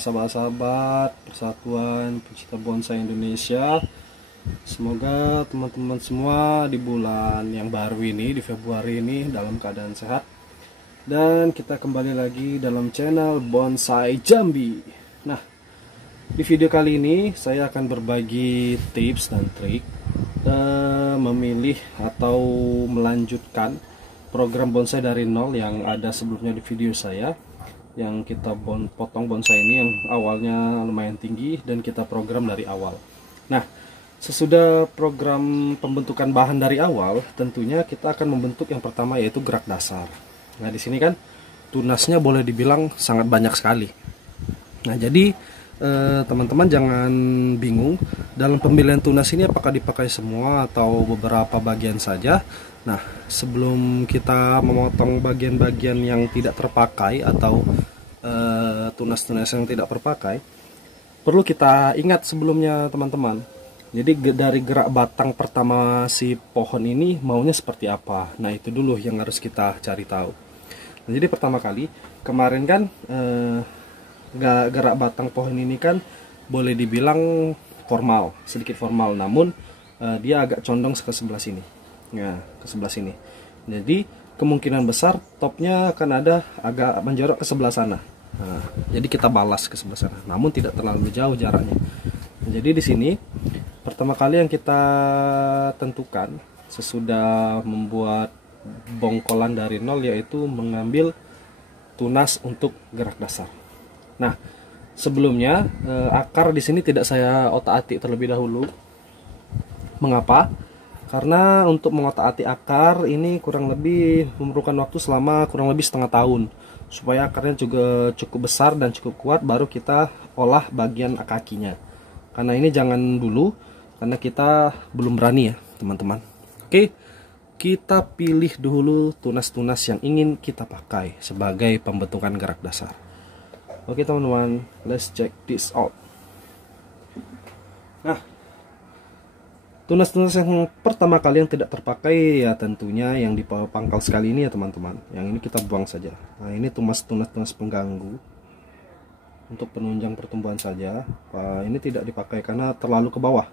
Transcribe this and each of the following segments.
sahabat-sahabat Persatuan Pencinta Bonsai Indonesia. Semoga teman-teman semua di bulan yang baru ini, di Februari ini, dalam keadaan sehat. Dan kita kembali lagi dalam channel Bonsai Jambi. Nah, di video kali ini saya akan berbagi tips dan trik memilih atau melanjutkan program bonsai dari nol yang ada sebelumnya di video saya, yang kita potong bonsai ini yang awalnya lumayan tinggi dan kita program dari awal. Nah, sesudah program pembentukan bahan dari awal, tentunya kita akan membentuk yang pertama, yaitu gerak dasar. Nah, di sini kan tunasnya boleh dibilang sangat banyak sekali. Nah, jadi teman-teman jangan bingung dalam pemilihan tunas ini apakah dipakai semua atau beberapa bagian saja. Nah, sebelum kita memotong bagian-bagian yang tidak terpakai atau tunas-tunas yang tidak terpakai, perlu kita ingat sebelumnya teman-teman. Jadi dari gerak batang pertama si pohon ini maunya seperti apa. Nah, itu dulu yang harus kita cari tahu. Nah, jadi pertama kali kemarin kan gerak batang pohon ini kan boleh dibilang formal, sedikit formal, namun dia agak condong ke sebelah sini. Nah, ke sebelah sini. Jadi kemungkinan besar topnya akan ada agak menjorok ke sebelah sana. Nah, jadi kita balas ke sebelah sana, namun tidak terlalu jauh jaraknya. Nah, jadi di sini pertama kali yang kita tentukan sesudah membuat bongkolan dari nol, yaitu mengambil tunas untuk gerak dasar. Nah, sebelumnya akar di sini tidak saya otak-atik terlebih dahulu. Mengapa? Karena untuk mengotak-atik akar ini kurang lebih memerlukan waktu selama kurang lebih setengah tahun, supaya akarnya juga cukup besar dan cukup kuat, baru kita olah bagian kakinya. Karena ini jangan dulu, karena kita belum berani ya teman-teman. Oke, kita pilih dulu tunas-tunas yang ingin kita pakai sebagai pembentukan gerak dasar. Oke teman-teman, let's check this out. Nah, tunas-tunas yang pertama kali yang tidak terpakai ya tentunya yang di pangkal sekali ini ya teman-teman. Yang ini kita buang saja. Nah, ini tunas-tunas pengganggu untuk penunjang pertumbuhan saja. Nah, ini tidak dipakai karena terlalu ke bawah,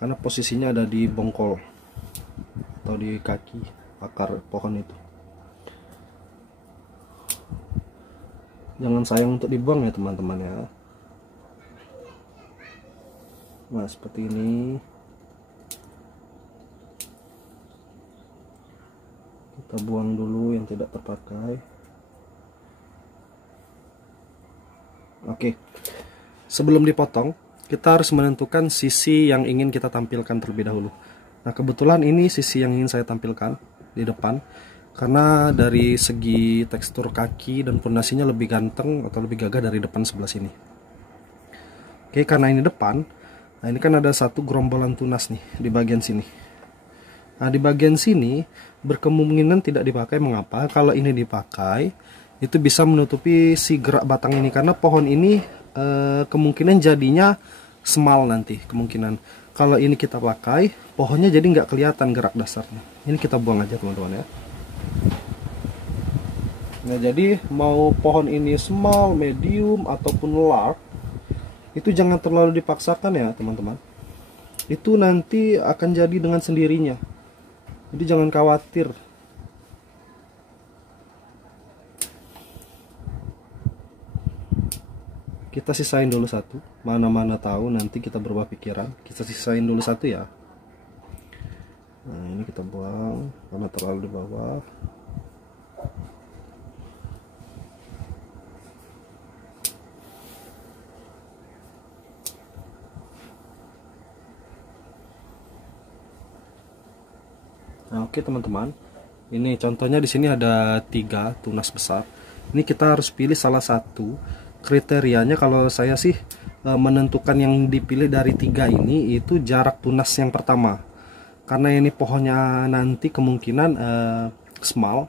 karena posisinya ada di bongkol atau di kaki akar pohon itu. Jangan sayang untuk dibuang ya teman-teman ya. Nah, seperti ini. Kita buang dulu yang tidak terpakai. Oke. Sebelum dipotong, kita harus menentukan sisi yang ingin kita tampilkan terlebih dahulu. Nah, kebetulan ini sisi yang ingin saya tampilkan di depan, karena dari segi tekstur kaki dan pondasinya lebih ganteng atau lebih gagah dari depan sebelah sini. Oke, karena ini depan, nah ini kan ada satu gerombolan tunas nih di bagian sini. Nah, di bagian sini berkemungkinan tidak dipakai. Mengapa? Kalau ini dipakai, itu bisa menutupi si gerak batang ini, karena pohon ini kemungkinan jadinya semal nanti. Kemungkinan kalau ini kita pakai, pohonnya jadi nggak kelihatan gerak dasarnya. Ini kita buang aja teman-teman ya. Nah, jadi mau pohon ini small, medium, ataupun large, itu jangan terlalu dipaksakan ya teman-teman. Itu nanti akan jadi dengan sendirinya. Jadi jangan khawatir. Kita sisain dulu satu. Mana-mana tahu nanti kita berubah pikiran. Kita sisain dulu satu ya. Nah, ini kita buang karena terlalu di bawah. Nah, oke teman-teman, ini contohnya di sini ada 3 tunas besar. Ini kita harus pilih salah satu. Kriterianya kalau saya sih menentukan yang dipilih dari 3 ini itu jarak tunas yang pertama. Karena ini pohonnya nanti kemungkinan small,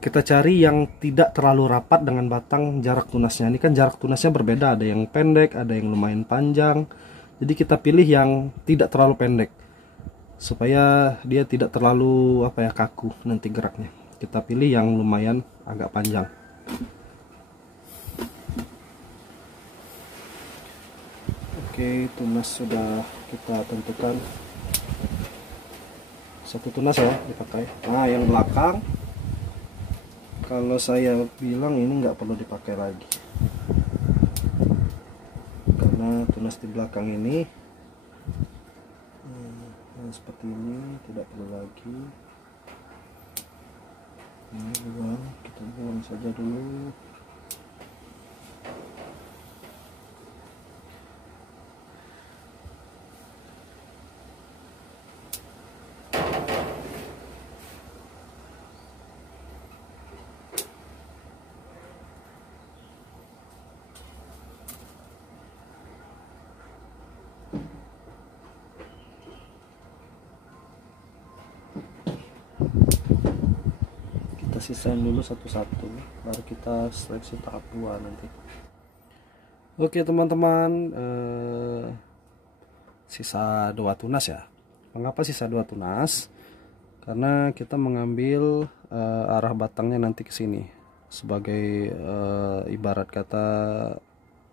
kita cari yang tidak terlalu rapat dengan batang jarak tunasnya. Ini kan jarak tunasnya berbeda, ada yang pendek, ada yang lumayan panjang. Jadi kita pilih yang tidak terlalu pendek, supaya dia tidak terlalu kaku nanti geraknya. Kita pilih yang lumayan agak panjang. Oke, tunas sudah kita tentukan. Satu tunas ya dipakai. Nah, yang belakang kalau saya bilang ini nggak perlu dipakai lagi, karena tunas di belakang ini seperti ini tidak perlu lagi. Ini kita buang saja dulu. Kita sisain dulu satu-satu, baru kita seleksi tahap 2 nanti. Oke teman-teman, sisa 2 tunas ya. Mengapa sisa 2 tunas? Karena kita mengambil arah batangnya nanti ke sini sebagai ibarat kata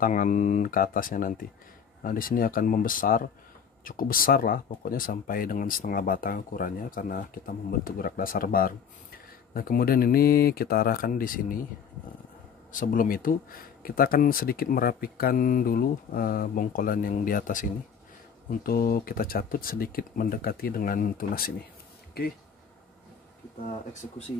tangan ke atasnya nanti. Nah, di sini akan membesar, cukup besar lah pokoknya, sampai dengan setengah batang ukurannya karena kita membentuk gerak dasar baru. Nah, kemudian ini kita arahkan di sini. Sebelum itu kita akan sedikit merapikan dulu bongkolan yang di atas ini untuk kita catut sedikit mendekati dengan tunas ini. Oke, kita eksekusi.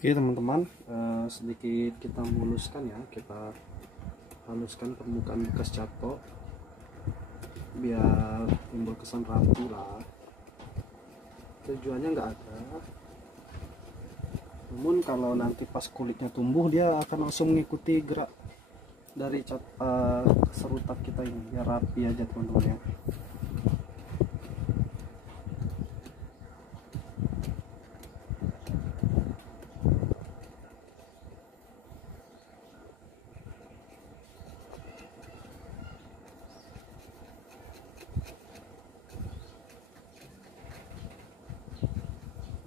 Oke teman-teman, sedikit kita muluskan ya, kita haluskan permukaan bekas catok biar timbul kesan rapi lah. Tujuannya nggak ada, namun kalau nanti pas kulitnya tumbuh dia akan langsung mengikuti gerak dari serutak kita ini, biar rapi aja teman-teman ya.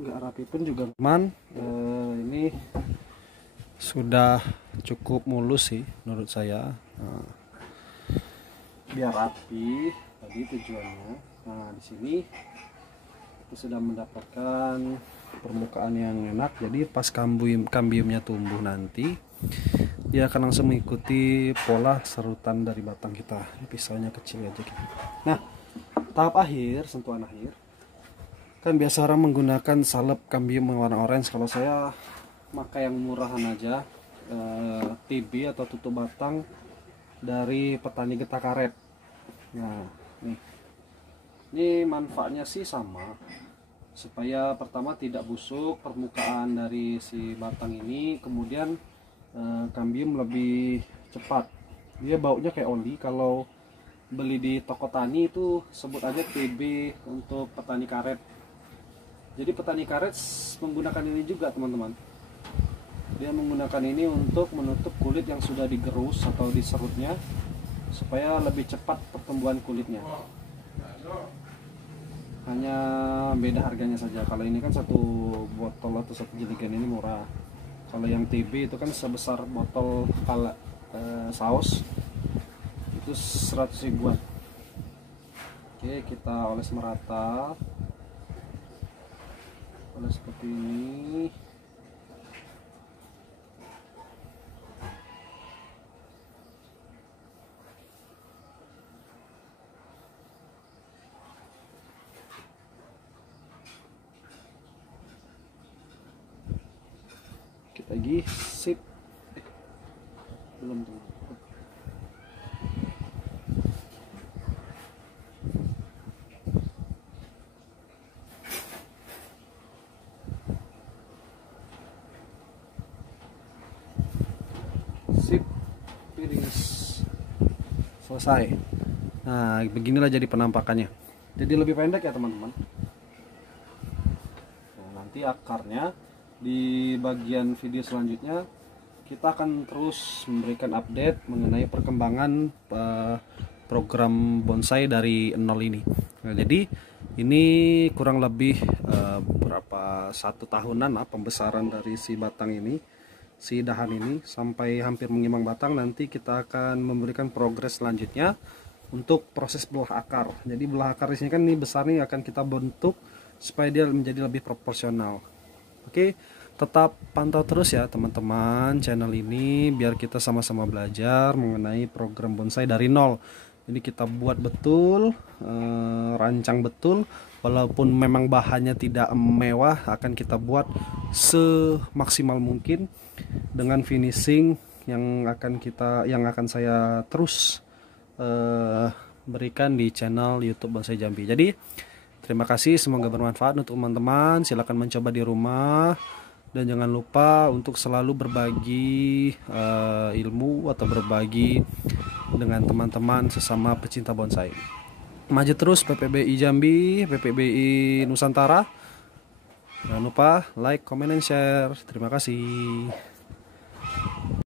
Nggak rapi pun juga teman, ini sudah cukup mulus sih menurut saya. Biar rapi tadi tujuannya. Nah, di sini kita sudah mendapatkan permukaan yang enak, jadi pas kambiumnya tumbuh nanti dia akan langsung mengikuti pola serutan dari batang kita. Pisaunya kecil aja gitu. Nah, tahap akhir, sentuhan akhir, kan biasa orang menggunakan salep kambium warna orange. Kalau saya pakai yang murahan aja, TB atau tutup batang dari petani getah karet. Nah, ini manfaatnya sih sama, supaya pertama tidak busuk permukaan dari si batang ini, kemudian kambium lebih cepat. Dia baunya kayak oli. Kalau beli di toko tani itu sebut aja TB untuk petani karet. Jadi petani karet menggunakan ini juga teman-teman. Dia menggunakan ini untuk menutup kulit yang sudah digerus atau diserutnya, supaya lebih cepat pertumbuhan kulitnya. Hanya beda harganya saja. Kalau ini kan satu botol atau satu jerigen ini murah. Kalau yang TB itu kan sebesar botol saus, itu 100 ribuan. Oke, kita oles merata. Seperti ini. Kita lagi sip. Belum tuh. Sip, piring selesai. Nah, beginilah jadi penampakannya. jadi lebih pendek ya teman-teman. Nah, nanti akarnya di bagian video selanjutnya kita akan terus memberikan update mengenai perkembangan program bonsai dari nol ini. Nah, jadi ini kurang lebih berapa 1 tahunan lah pembesaran dari si batang ini, si dahan ini sampai hampir mengimang batang. Nanti kita akan memberikan progres selanjutnya untuk proses belah akar. Jadi belah akar di sini kan ini besar nih, akan kita bentuk supaya dia menjadi lebih proporsional. Oke, tetap pantau terus ya teman-teman channel ini biar kita sama-sama belajar mengenai program bonsai dari nol. Jadi kita buat betul, rancang betul, walaupun memang bahannya tidak mewah, akan kita buat semaksimal mungkin dengan finishing yang akan saya terus berikan di channel YouTube Bonsai Jambi. Jadi terima kasih, semoga bermanfaat untuk teman-teman. Silahkan mencoba di rumah dan jangan lupa untuk selalu berbagi ilmu atau berbagi dengan teman-teman sesama pecinta bonsai. Maju terus PPBI Jambi, PPBI Nusantara. Jangan lupa like, comment, and share. Terima kasih.